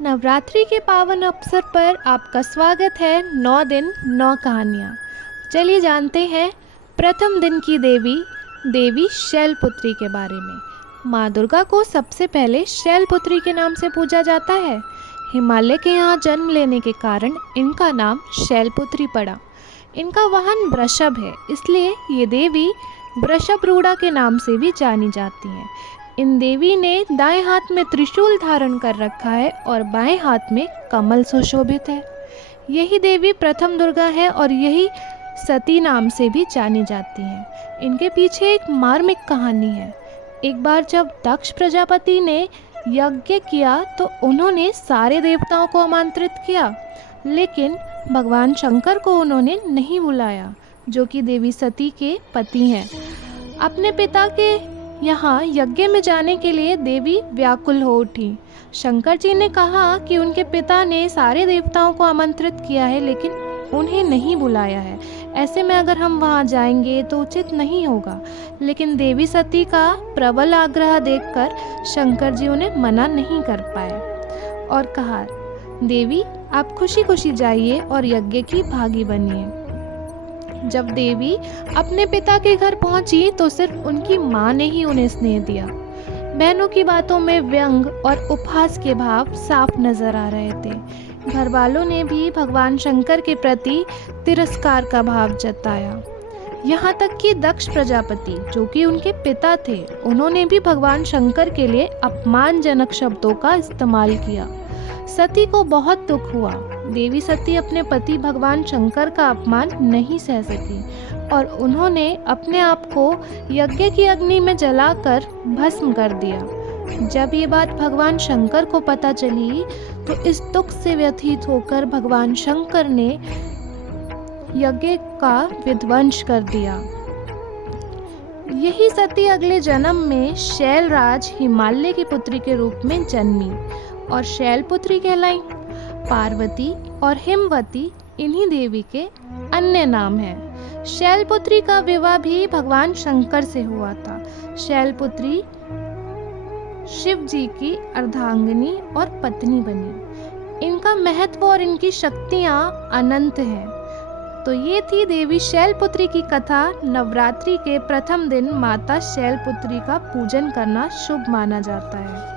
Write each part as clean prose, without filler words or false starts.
नवरात्रि के पावन अवसर पर आपका स्वागत है। 9 दिन 9 कहानियाँ। चलिए जानते हैं प्रथम दिन की देवी शैलपुत्री के बारे में। माँ दुर्गा को सबसे पहले शैलपुत्री के नाम से पूजा जाता है। हिमालय के यहाँ जन्म लेने के कारण इनका नाम शैलपुत्री पड़ा। इनका वाहन वृषभ है, इसलिए ये देवी वृषभरूढ़ा के नाम से भी जानी जाती हैं। इन देवी ने दाएं हाथ में त्रिशूल धारण कर रखा है और बाएं हाथ में कमल सुशोभित है। यही देवी प्रथम दुर्गा है और यही सती नाम से भी जानी जाती हैं। इनके पीछे एक मार्मिक कहानी है। एक बार जब दक्ष प्रजापति ने यज्ञ किया तो उन्होंने सारे देवताओं को आमंत्रित किया, लेकिन भगवान शंकर को उन्होंने नहीं बुलाया, जो कि देवी सती के पति हैं। अपने पिता के यहाँ यज्ञ में जाने के लिए देवी व्याकुल हो उठी। शंकर जी ने कहा कि उनके पिता ने सारे देवताओं को आमंत्रित किया है, लेकिन उन्हें नहीं बुलाया है। ऐसे में अगर हम वहाँ जाएंगे तो उचित नहीं होगा। लेकिन देवी सती का प्रबल आग्रह देखकर शंकर जी उन्हें मना नहीं कर पाए और कहा, देवी आप खुशी खुशी जाइए और यज्ञ की भागी बनिए। जब देवी अपने पिता के घर पहुंची तो सिर्फ उनकी माँ ने ही उन्हें स्नेह दिया। बहनों की बातों में व्यंग और उपहास के भाव साफ नजर आ रहे थे। घर वालों ने भी भगवान शंकर के प्रति तिरस्कार का भाव जताया। यहाँ तक कि दक्ष प्रजापति, जो कि उनके पिता थे, उन्होंने भी भगवान शंकर के लिए अपमानजनक शब्दों का इस्तेमाल किया। सती को बहुत दुख हुआ। देवी सती अपने पति भगवान शंकर का अपमान नहीं सह सकी और उन्होंने अपने आप को यज्ञ की अग्नि में जलाकर भस्म कर दिया। जब ये बात भगवान शंकर को पता चली तो इस दुख से व्यथित होकर भगवान शंकर ने यज्ञ का विध्वंस कर दिया। यही सती अगले जन्म में शैलराज हिमालय की पुत्री के रूप में जन्मी और शैलपुत्री कहलाई। पार्वती और हिमवती इन्हीं देवी के अन्य नाम हैं। शैलपुत्री का विवाह भी भगवान शंकर से हुआ था। शैलपुत्री शिव जी की अर्धांगिनी और पत्नी बनी। इनका महत्व और इनकी शक्तियां अनंत हैं। तो ये थी देवी शैलपुत्री की कथा। नवरात्रि के प्रथम दिन माता शैलपुत्री का पूजन करना शुभ माना जाता है।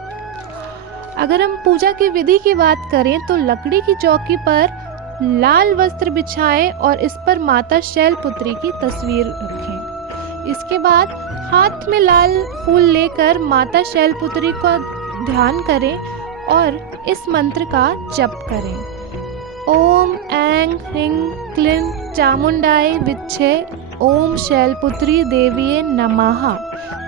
अगर हम पूजा की विधि की बात करें तो लकड़ी की चौकी पर लाल वस्त्र बिछाएं और इस पर माता शैलपुत्री की तस्वीर रखें। इसके बाद हाथ में लाल फूल लेकर माता शैलपुत्री का ध्यान करें और इस मंत्र का जप करें। ओम ऐं ह्रीं क्लीं चामुंडाय विच्छे ओम शैलपुत्री देवीये नमः।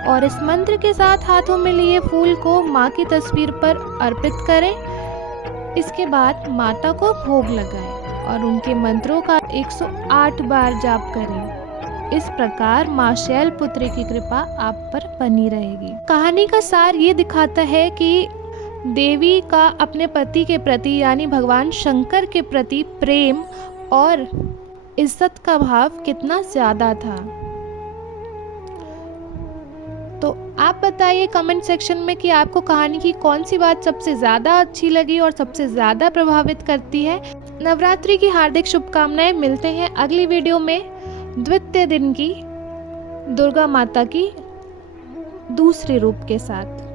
और इस मंत्र के साथ हाथों में लिए फूल को माँ की तस्वीर पर अर्पित करें। इसके बाद माता को भोग लगाएं और उनके मंत्रों का 108 बार जाप करें। इस प्रकार माँ शैलपुत्री की कृपा आप पर बनी रहेगी। कहानी का सार ये दिखाता है कि देवी का अपने पति के प्रति यानी भगवान शंकर के प्रति प्रेम और इज्जत का भाव कितना ज्यादा था। तो आप बताइए कमेंट सेक्शन में कि आपको कहानी की कौन सी बात सबसे ज़्यादा अच्छी लगी और सबसे ज़्यादा प्रभावित करती है। नवरात्रि की हार्दिक शुभकामनाएं। मिलते हैं अगली वीडियो में द्वितीय दिन की दुर्गा माता की दूसरे रूप के साथ।